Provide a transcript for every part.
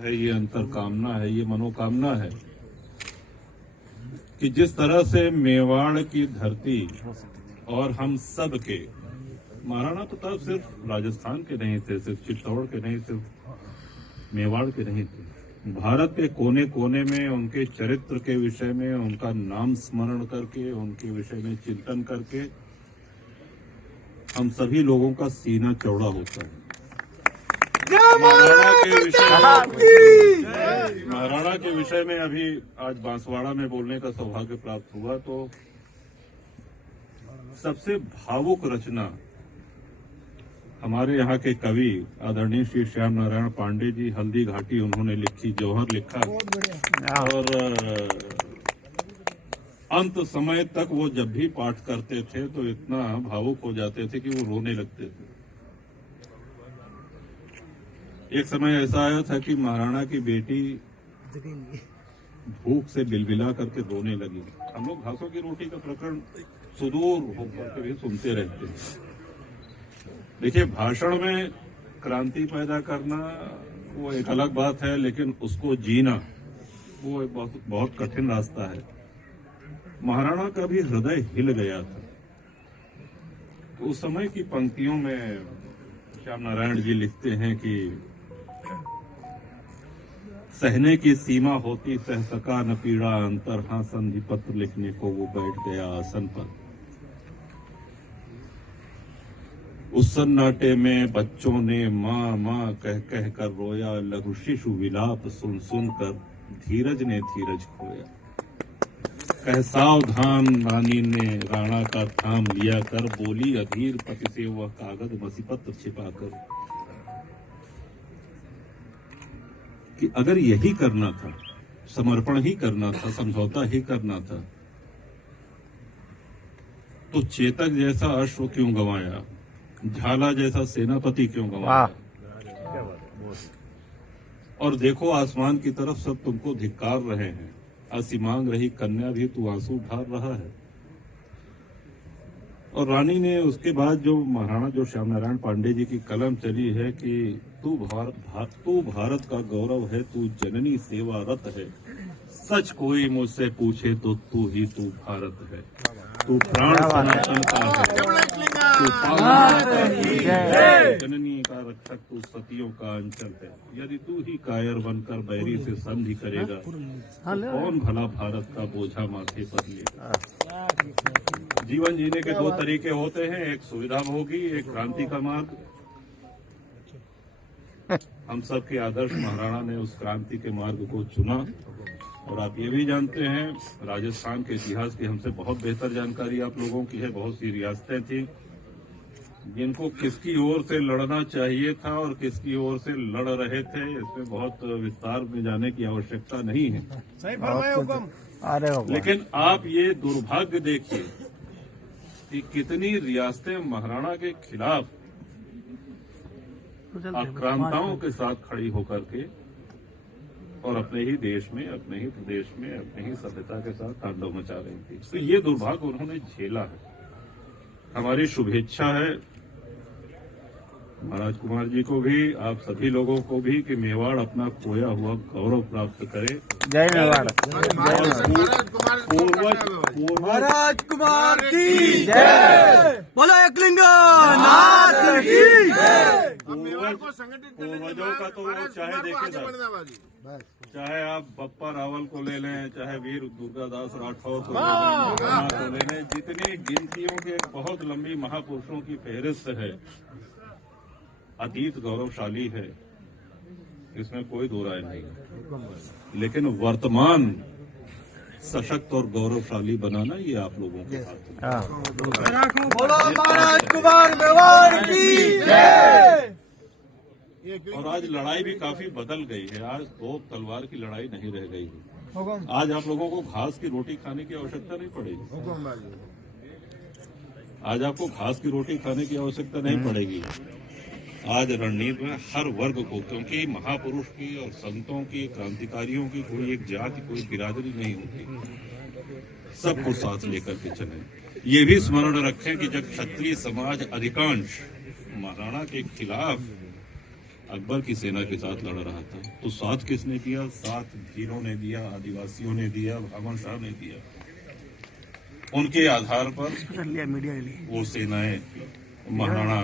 है, ये अंतरकामना है, ये मनोकामना है कि जिस तरह से मेवाड़ की धरती और हम सब के, महाराणा प्रताप सिर्फ राजस्थान के नहीं थे, सिर्फ चित्तौड़ के नहीं, सिर्फ मेवाड़ के नहीं थे, भारत के कोने कोने में उनके चरित्र के विषय में, उनका नाम स्मरण करके, उनके विषय में चिंतन करके हम सभी लोगों का सीना चौड़ा होता है। महाराणा के विषय में अभी आज बांसवाड़ा में बोलने का सौभाग्य प्राप्त हुआ तो सबसे भावुक रचना हमारे यहाँ के कवि आदरणीय श्री श्याम नारायण पांडे जी, हल्दी घाटी उन्होंने लिखी, जौहर लिखा और अंत समय तक वो जब भी पाठ करते थे तो इतना भावुक हो जाते थे कि वो रोने लगते थे। एक समय ऐसा आया था कि महाराणा की बेटी भूख से बिलबिला करके रोने लगी। हम लोग घासों की रोटी का प्रकरण सुदूर होकर के भी सुनते रहते हैं। देखिए, भाषण में क्रांति पैदा करना वो एक अलग बात है, लेकिन उसको जीना वो एक बहुत कठिन रास्ता है। महाराणा का भी हृदय हिल गया था। उस समय की पंक्तियों में श्याम नारायण जी लिखते हैं कि सहने की सीमा होती सह सका न पीड़ा अंतर, हाँ संधि पत्र लिखने को वो बैठ गया आसन पर। उस सन्नाटे में बच्चों ने माँ माँ कह कह कर रोया, लघु शिशु विलाप सुन सुन कर धीरज ने धीरज खोया। कह सावधान रानी ने राणा का थाम लिया कर, बोली अधीर पति से वह कागज मसीपत्र छिपाकर कि अगर यही करना था, समर्पण ही करना था, समझौता ही करना था, तो चेतक जैसा अश्व क्यों गंवाया, झाला जैसा सेनापति क्यों गंवाया। और देखो आसमान की तरफ सब तुमको धिक्कार रहे हैं, असी मांग रही कन्या भी तू आंसू ढार रहा है। और रानी ने उसके बाद जो महाराणा जो श्याम नारायण पांडे जी की कलम चली है कि तू भारत का गौरव है, तू जननी सेवारत है, सच कोई मुझसे पूछे तो तू ही तू भारत है, तू प्राण सनातन का है, तू जननी का रक्षक, तू सतियों का अंचल है। यदि तू ही कायर बनकर बैरी से संधि करेगा तो कौन भला भारत का बोझा माथे पर लेगा। जीवन जीने के दो तरीके होते हैं, एक सुविधा भोगी, एक क्रांति का मार्ग। हम सब के आदर्श महाराणा ने उस क्रांति के मार्ग को चुना। और आप ये भी जानते हैं, राजस्थान के इतिहास की हमसे बहुत बेहतर जानकारी आप लोगों की है। बहुत सी रियासतें थी जिनको किसकी ओर से लड़ना चाहिए था और किसकी ओर से लड़ रहे थे, इसमें बहुत विस्तार में जाने की आवश्यकता नहीं है। सही फरमाया हुक्म। लेकिन आप ये दुर्भाग्य देखिए कि कितनी रियासतें महाराणा के खिलाफ आक्रांताओं के साथ खड़ी होकर के और अपने ही देश में, अपने ही प्रदेश में, अपने ही सभ्यता के साथ तांडव मचा रही थी। तो ये दुर्भाग्य उन्होंने झेला है। हमारी शुभेच्छा है महाराज कुमार जी को भी, आप सभी लोगों को भी, कि मेवाड़ अपना खोया हुआ गौरव प्राप्त करे। जय मेवाड़। महाराज कुमार की जय। बोलो एकलिंगनाथ की जय। पूर्वजों का तो चाहे देखिए, चाहे आप बप्पा रावल को ले लें, चाहे वीर दुर्गादास राठौर को ले लें, जितनी गिनतियों के बहुत लंबी महापुरुषों की फहरिस्त है। अतीत गौरवशाली है, इसमें कोई दो राय नहीं, लेकिन वर्तमान सशक्त और गौरवशाली बनाना ये आप लोगों के हाथ है। बोलो महाराज कुमार मेवाड़ की जय। और आज लड़ाई भी काफी बदल गई है। आज तोप तलवार की लड़ाई नहीं रह गई है। आज आप लोगों को घास की रोटी खाने की आवश्यकता नहीं पड़ेगी। आज आपको घास की रोटी खाने की आवश्यकता नहीं पड़ेगी। आज रणनीति में हर वर्ग को, क्योंकि महापुरुष की और संतों की, क्रांतिकारियों की कोई एक जाति, कोई बिरादरी नहीं होती, सबको साथ लेकर के चलें। ये भी स्मरण रखें कि जब क्षत्रिय समाज अधिकांश महाराणा के खिलाफ अकबर की सेना के साथ लड़ रहा था, तो साथ किसने दिया? साथ भीलों ने दिया, आदिवासियों ने दिया, भामन शाह ने दिया। उनके आधार पर वो सेनाएं, महाराणा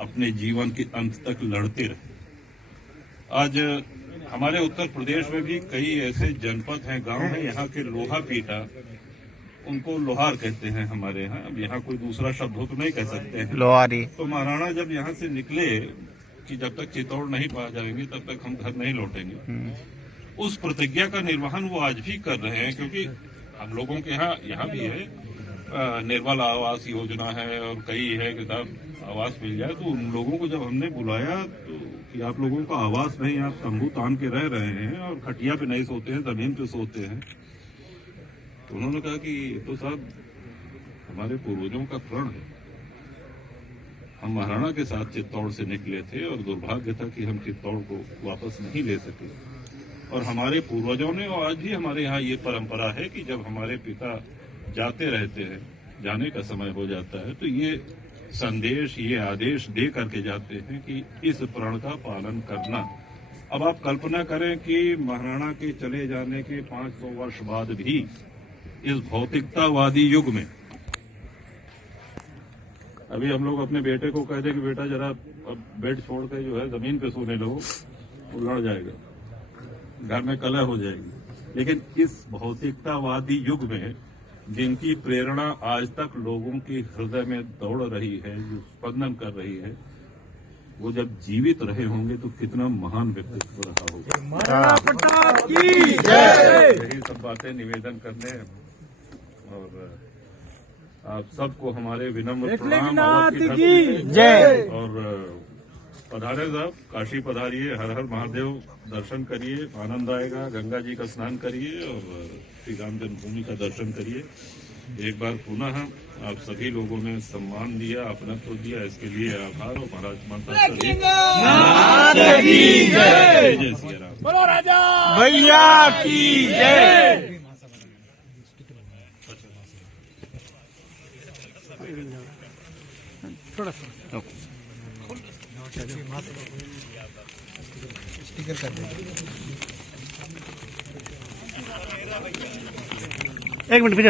अपने जीवन के अंत तक लड़ते रहे। आज हमारे उत्तर प्रदेश में भी कई ऐसे जनपद हैं, गांव हैं, यहाँ के लोहा पीटा, उनको लोहार कहते हैं हमारे यहाँ। अब यहाँ कोई दूसरा शब्द हो तो नहीं कह सकते हैं, लोहारी। तो महाराणा जब यहाँ से निकले कि जब तक चित्तौड़ नहीं पा जाएंगे तब तक हम घर नहीं लौटेंगे, उस प्रतिज्ञा का निर्वहन वो आज भी कर रहे हैं। क्योंकि हम लोगों के यहाँ भी है, निर्मल आवास योजना है और कई है कि साहब आवास मिल जाए। तो उन लोगों को जब हमने बुलाया तो कि आप लोगों का आवास नहीं, आप तंबू तान के रह रहे हैं और खटिया पे नहीं सोते हैं, जमीन पे सोते हैं, तो उन्होंने कहा कि ये तो साहब हमारे पूर्वजों का प्रण है। हम महाराणा के साथ चित्तौड़ से निकले थे और दुर्भाग्य था कि हम चित्तौड़ को वापस नहीं ले सके। और हमारे पूर्वजों ने, और आज भी हमारे यहाँ ये परंपरा है कि जब हमारे पिता जाते रहते हैं, जाने का समय हो जाता है, तो ये संदेश, ये आदेश दे करके जाते हैं कि इस प्रण का पालन करना। अब आप कल्पना करें कि महाराणा के चले जाने के 500 वर्ष बाद भी इस भौतिकतावादी युग में अभी हम लोग अपने बेटे को कह दें कि बेटा जरा अब बेड छोड़ के जो है जमीन पे सोने लगो, वो लड़ जाएगा, घर में कलह हो जाएगी। लेकिन इस भौतिकतावादी युग में जिनकी प्रेरणा आज तक लोगों के हृदय में दौड़ रही है, जो स्पंदन कर रही है, वो जब जीवित रहे होंगे तो कितना महान व्यक्तित्व रहा होगा। महाराणा प्रताप की जय। यही सब बातें निवेदन करने और आप सबको हमारे विनम्र प्रणाम की जय। और पधारे साहब, काशी पधारिए, हर हर महादेव दर्शन करिए, आनंद आएगा। गंगा जी का स्नान करिए और श्री राम जन्मभूमि का दर्शन करिए। एक बार पुनः आप सभी लोगों ने सम्मान दिया, अपनत्व दिया, इसके लिए आभार। और महाराज माता जय सिया राम। बोलो राजा भैया की जय। थोड़ा सा स्टिकर कर दे। एक मिनट पीछे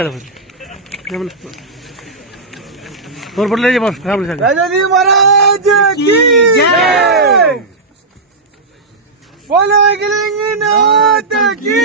और बोल लीजिए राजा जी महाराज की जय। बोलो नाथ की।